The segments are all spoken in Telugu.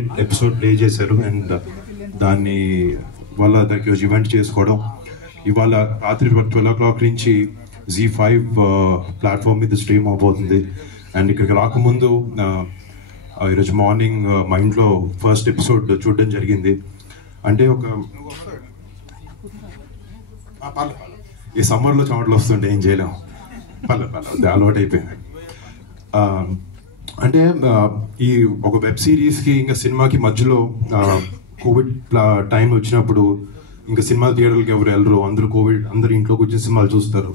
ఎపిసోడ్ ప్లే చేశారు అండ్ దాన్ని వాళ్ళ దానికి ఈవెంట్ చేసుకోవడం ఇవాళ రాత్రి 12 o'clock నుంచి Z5 ప్లాట్ఫామ్ మీద స్ట్రీమ్ అవబోతుంది. అండ్ ఇక్కడికి రాకముందు ఈరోజు మార్నింగ్ మా ఇంట్లో ఫస్ట్ ఎపిసోడ్ చూడడం జరిగింది. అంటే ఒక ఈ సమ్మర్లో చెమటలు వస్తుంటే ఏం చేయలేం, పర్లేదు అలవాటు అయిపోయింది. అంటే ఈ ఒక వెబ్ సిరీస్కి ఇంకా సినిమాకి మధ్యలో కోవిడ్ టైం వచ్చినప్పుడు ఇంకా సినిమా థియేటర్లకు ఎవరు వెళ్ళరు, అందరూ ఇంట్లో కూర్చొని సినిమాలు చూస్తారు,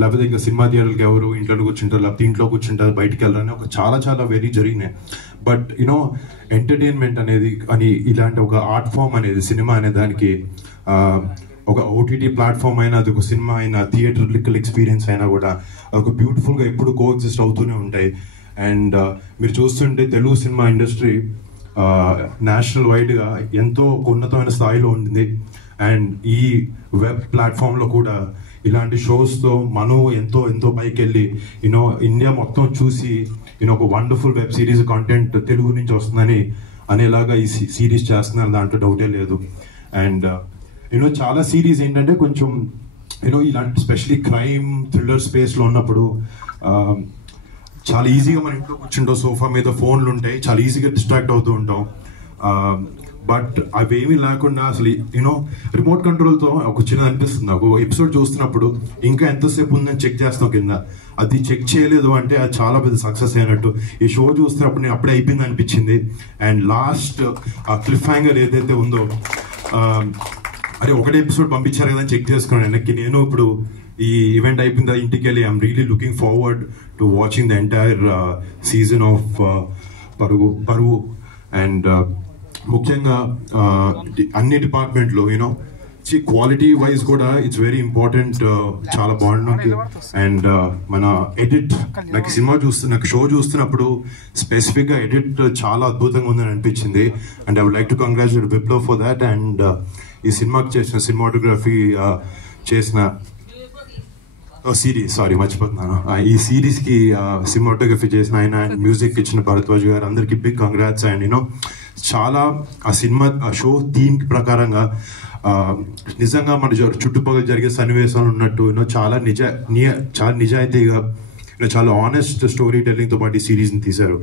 లేకపోతే ఇంకా సినిమా థియేటర్కి ఎవరు ఇంట్లో కూర్చుంటారు, లేకపోతే ఇంట్లో కూర్చుంటారు, బయటికి వెళ్ళరని ఒక చాలా వెరీ జరిగినాయి. బట్ యూనో ఎంటర్టైన్మెంట్ అనేది అని ఇలాంటి ఒక ఆర్ట్ ఫామ్ అనేది సినిమా అనే దానికి ఒక ఓటీటీ ప్లాట్ఫామ్ అయినా అది ఒక సినిమా అయినా థియేటర్లికల్ ఎక్స్పీరియన్స్ అయినా కూడా ఒక బ్యూటిఫుల్గా ఎప్పుడు కోఎగ్జిస్ట్ అవుతూనే ఉంటాయి. అండ్ మీరు చూస్తుంటే తెలుగు సినిమా ఇండస్ట్రీ నేషనల్ వైడ్గా ఎంతో ఉన్నతమైన స్థాయిలో ఉంటుంది. అండ్ ఈ వెబ్ ప్లాట్ఫామ్లో కూడా ఇలాంటి షోస్తో మనం ఎంతో పైకి వెళ్ళి యూనో ఇండియా మొత్తం చూసి యూనో ఒక wonderful web series content Telugu నుంచి వస్తుందని అనేలాగా ఈ సిరీస్ చేస్తున్నారు, దాంట్లో డౌటే లేదు. అండ్ యూనో చాలా సిరీస్ ఏంటంటే కొంచెం యూనో ఇలాంటి స్పెషలీ క్రైమ్ థ్రిల్లర్ స్పేస్లో ఉన్నప్పుడు చాలా ఈజీగా మన ఇంట్లో కూర్చుంటాం, సోఫా మీద ఫోన్లు ఉంటాయి, చాలా ఈజీగా డిస్ట్రాక్ట్ అవుతూ ఉంటాం. బట్ అవేమీ లేకుండా అసలు యూనో రిమోట్ కంట్రోల్తో ఒక చిన్నది అనిపిస్తుంది నాకు. ఎపిసోడ్ చూస్తున్నప్పుడు ఇంకా ఎంతసేపు ఉందని చెక్ చేస్తాం కింద, అది చెక్ చేయలేదు అంటే అది చాలా పెద్ద సక్సెస్ అయినట్టు. ఈ షో చూస్తున్నప్పుడు నేను అప్పుడే అయిపోయింది అనిపించింది. అండ్ లాస్ట్ ఆ క్లిఫ్ హ్యాంగర్ ఏదైతే ఉందో, అరే ఒకటే ఎపిసోడ్ పంపించారు కదా అని చెక్ చేసుకున్నాను వెనక్కి. నేను ఇప్పుడు ఈ ఈవెంట్ అయిపోయిందా ఇంటికి వెళ్ళి I'm really looking forward to watching the entire season of పరువు. అండ్ ముఖ్యంగా అన్ని డిపార్ట్మెంట్లో యూనో క్వాలిటీ వైజ్ కూడా ఇట్స్ వెరీ ఇంపార్టెంట్, చాలా బాగుంటుంది. అండ్ మన ఎడిట్ నాకు షో చూస్తున్నప్పుడు స్పెసిఫిక్గా ఎడిట్ చాలా అద్భుతంగా ఉందని అనిపించింది. And I would like to congratulate Viplav for that. And ఈ సినిమాకి చేసిన సినిమాటోగ్రఫీ చేసిన మర్చిపోతున్నాను, ఈ సిరీస్కి సినిమాటోగ్రఫీ చేసిన ఆయన అండ్ మ్యూజిక్ ఇచ్చిన భరద్వాజ్ గారు, అందరికీ బిగ్ కంగ్రాట్స్. అండ్ యూనో చాలా ఆ షో థీమ్ ప్రకారంగా నిజంగా మన చుట్టుపక్కల జరిగే సన్నివేశాలు ఉన్నట్టు యూనో చాలా నిజాయితీగా చాలా ఆనెస్ట్ స్టోరీ టెల్లింగ్తో పాటు ఈ సిరీస్ని తీశారు.